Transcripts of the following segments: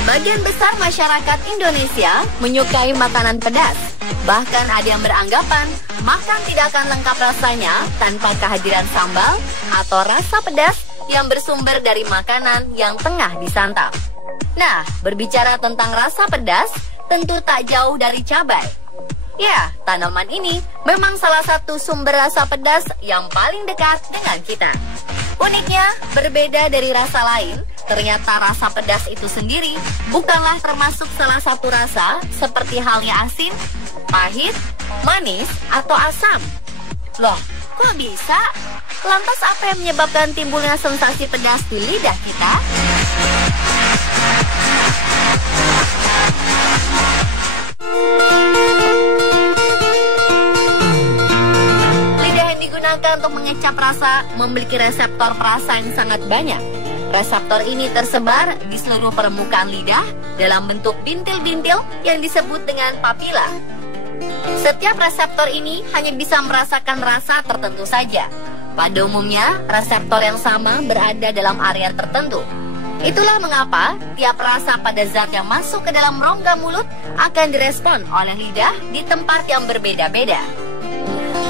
Sebagian besar masyarakat Indonesia menyukai makanan pedas. Bahkan ada yang beranggapan makan tidak akan lengkap rasanya tanpa kehadiran sambal atau rasa pedas yang bersumber dari makanan yang tengah disantap. Nah, berbicara tentang rasa pedas, tentu tak jauh dari cabai. Ya, tanaman ini memang salah satu sumber rasa pedas yang paling dekat dengan kita. Uniknya, berbeda dari rasa lain, ternyata rasa pedas itu sendiri bukanlah termasuk salah satu rasa seperti halnya asin, pahit, manis, atau asam. Loh, kok bisa? Lantas apa yang menyebabkan timbulnya sensasi pedas di lidah kita? Lidah yang digunakan untuk mengecap rasa memiliki reseptor perasa yang sangat banyak. Reseptor ini tersebar di seluruh permukaan lidah dalam bentuk bintil-bintil yang disebut dengan papila. Setiap reseptor ini hanya bisa merasakan rasa tertentu saja. Pada umumnya, reseptor yang sama berada dalam area tertentu. Itulah mengapa tiap rasa pada zat yang masuk ke dalam rongga mulut akan direspon oleh lidah di tempat yang berbeda-beda.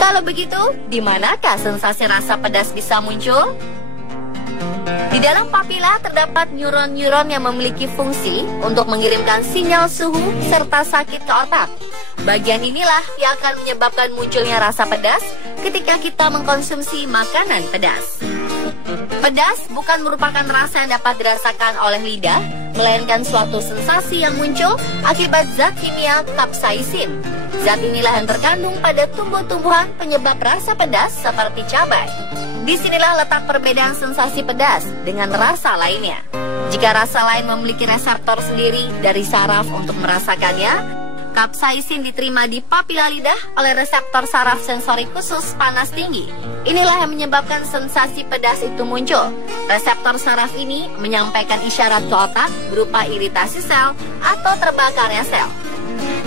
Kalau begitu, di manakah sensasi rasa pedas bisa muncul? Di dalam papila terdapat neuron-neuron yang memiliki fungsi untuk mengirimkan sinyal suhu serta sakit ke otak. Bagian inilah yang akan menyebabkan munculnya rasa pedas ketika kita mengkonsumsi makanan pedas. Pedas bukan merupakan rasa yang dapat dirasakan oleh lidah, melainkan suatu sensasi yang muncul akibat zat kimia kapsaisin. Zat inilah yang terkandung pada tumbuh-tumbuhan penyebab rasa pedas seperti cabai. Disinilah letak perbedaan sensasi pedas dengan rasa lainnya. Jika rasa lain memiliki reseptor sendiri dari saraf untuk merasakannya, kapsaisin diterima di papila lidah oleh reseptor saraf sensori khusus panas tinggi. Inilah yang menyebabkan sensasi pedas itu muncul. Reseptor saraf ini menyampaikan isyarat ke otak berupa iritasi sel atau terbakarnya sel.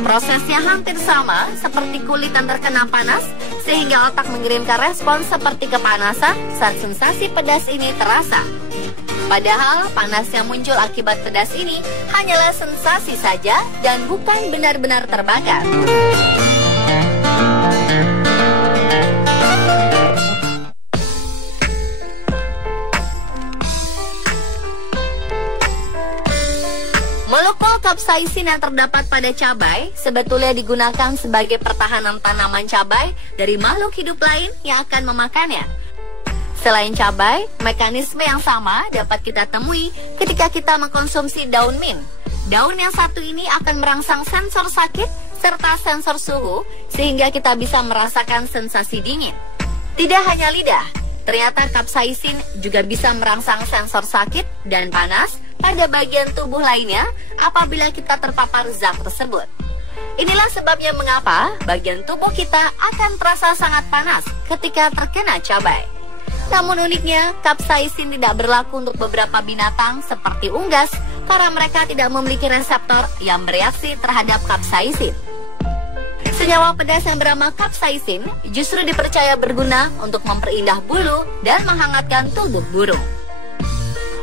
Prosesnya hampir sama seperti kulit yang terkena panas, sehingga otak mengirimkan respon seperti kepanasan saat sensasi pedas ini terasa. Padahal panas yang muncul akibat pedas ini hanyalah sensasi saja dan bukan benar-benar terbakar. Molekul kapsaisin yang terdapat pada cabai sebetulnya digunakan sebagai pertahanan tanaman cabai dari makhluk hidup lain yang akan memakannya. Selain cabai, mekanisme yang sama dapat kita temui ketika kita mengkonsumsi daun mint. Daun yang satu ini akan merangsang sensor sakit serta sensor suhu sehingga kita bisa merasakan sensasi dingin. Tidak hanya lidah, ternyata kapsaisin juga bisa merangsang sensor sakit dan panas pada bagian tubuh lainnya apabila kita terpapar zat tersebut. Inilah sebabnya mengapa bagian tubuh kita akan terasa sangat panas ketika terkena cabai. Namun uniknya, kapsaisin tidak berlaku untuk beberapa binatang seperti unggas karena mereka tidak memiliki reseptor yang bereaksi terhadap kapsaisin. Senyawa pedas yang bernama kapsaisin justru dipercaya berguna untuk memperindah bulu dan menghangatkan tubuh burung.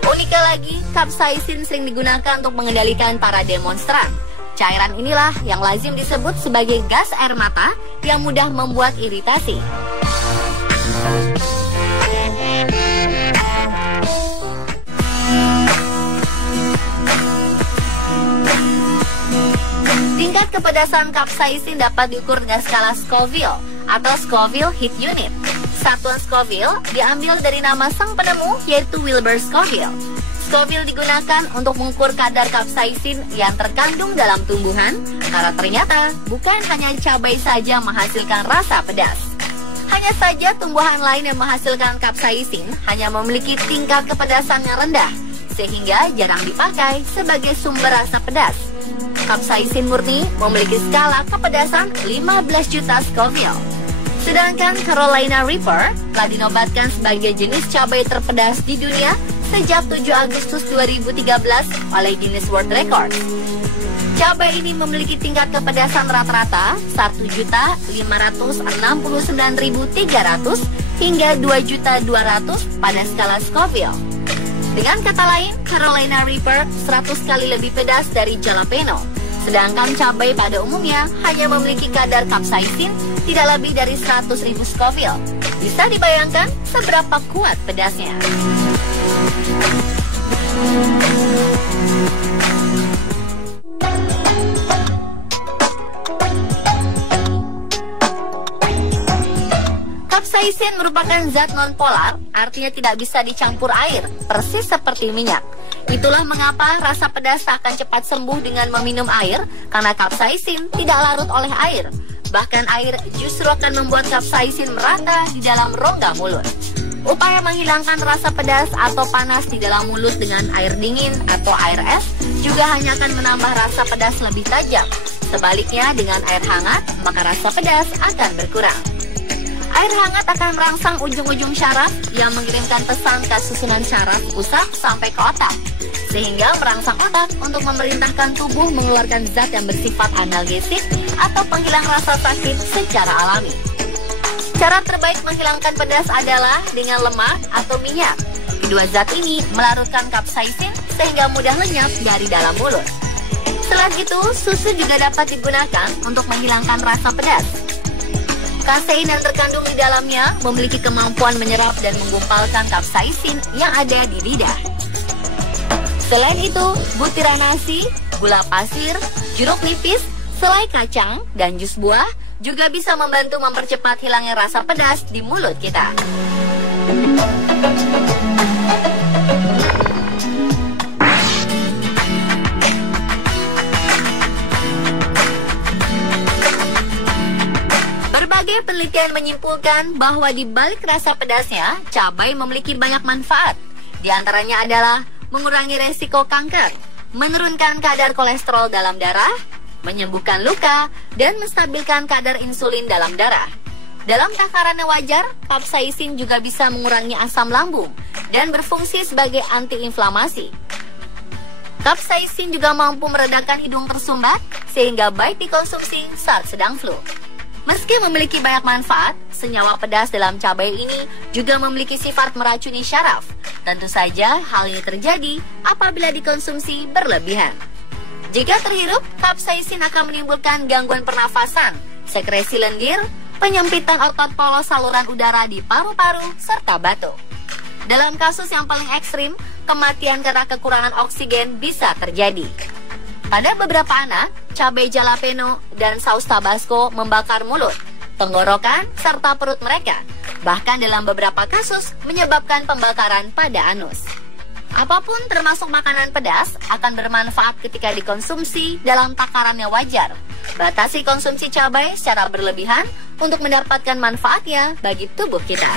Uniknya lagi, kapsaisin sering digunakan untuk mengendalikan para demonstran. Cairan inilah yang lazim disebut sebagai gas air mata yang mudah membuat iritasi. Tingkat kepedasan kapsaisin dapat diukur dengan skala Scoville atau Scoville Heat Unit. Satuan Scoville diambil dari nama sang penemu yaitu Wilbur Scoville. Scoville digunakan untuk mengukur kadar kapsaisin yang terkandung dalam tumbuhan karena ternyata bukan hanya cabai saja menghasilkan rasa pedas. Hanya saja tumbuhan lain yang menghasilkan kapsaisin hanya memiliki tingkat kepedasan yang rendah sehingga jarang dipakai sebagai sumber rasa pedas. Kapsaisin murni memiliki skala kepedasan 15 juta Scoville. Sedangkan Carolina Reaper telah dinobatkan sebagai jenis cabai terpedas di dunia sejak 7 Agustus 2013 oleh Guinness World Records. Cabai ini memiliki tingkat kepedasan rata-rata 1.569.300 hingga 2.200 pada skala Scoville. Dengan kata lain, Carolina Reaper 100 kali lebih pedas dari jalapeno. Sedangkan cabai pada umumnya hanya memiliki kadar capsaicin tidak lebih dari 100.000 Scoville. Bisa dibayangkan seberapa kuat pedasnya. Capsaicin merupakan zat non-polar, artinya tidak bisa dicampur air, persis seperti minyak. Itulah mengapa rasa pedas akan cepat sembuh dengan meminum air, karena capsaicin tidak larut oleh air. Bahkan air justru akan membuat capsaicin merata di dalam rongga mulut. Upaya menghilangkan rasa pedas atau panas di dalam mulut dengan air dingin atau air es juga hanya akan menambah rasa pedas lebih tajam. Sebaliknya dengan air hangat, maka rasa pedas akan berkurang. Air hangat akan merangsang ujung-ujung syaraf yang mengirimkan pesan ke susunan syaraf pusat sampai ke otak, sehingga merangsang otak untuk memerintahkan tubuh mengeluarkan zat yang bersifat analgesik atau penghilang rasa sakit secara alami. Cara terbaik menghilangkan pedas adalah dengan lemak atau minyak. Kedua zat ini melarutkan capsaicin sehingga mudah lenyap dari dalam mulut. Selain itu, susu juga dapat digunakan untuk menghilangkan rasa pedas. Kasein yang terkandung di dalamnya memiliki kemampuan menyerap dan menggumpalkan capsaicin yang ada di lidah. Selain itu, butiran nasi, gula pasir, jeruk nipis, selai kacang, dan jus buah juga bisa membantu mempercepat hilangnya rasa pedas di mulut kita. Berbagai penelitian menyimpulkan bahwa di balik rasa pedasnya, cabai memiliki banyak manfaat. Di antaranya adalah mengurangi resiko kanker, menurunkan kadar kolesterol dalam darah, menyembuhkan luka, dan menstabilkan kadar insulin dalam darah. Dalam takaran yang wajar, capsaicin juga bisa mengurangi asam lambung dan berfungsi sebagai antiinflamasi. Capsaicin juga mampu meredakan hidung tersumbat sehingga baik dikonsumsi saat sedang flu. Meski memiliki banyak manfaat, senyawa pedas dalam cabai ini juga memiliki sifat meracuni syaraf. Tentu saja hal ini terjadi apabila dikonsumsi berlebihan. Jika terhirup, capsaicin akan menimbulkan gangguan pernafasan, sekresi lendir, penyempitan otot polos saluran udara di paru-paru, serta batuk. Dalam kasus yang paling ekstrim, kematian karena kekurangan oksigen bisa terjadi. Pada beberapa anak, cabai jalapeno dan saus tabasco membakar mulut, tenggorokan, serta perut mereka. Bahkan dalam beberapa kasus menyebabkan pembakaran pada anus. Apapun termasuk makanan pedas akan bermanfaat ketika dikonsumsi dalam takaran yang wajar. Batasi konsumsi cabai secara berlebihan untuk mendapatkan manfaatnya bagi tubuh kita.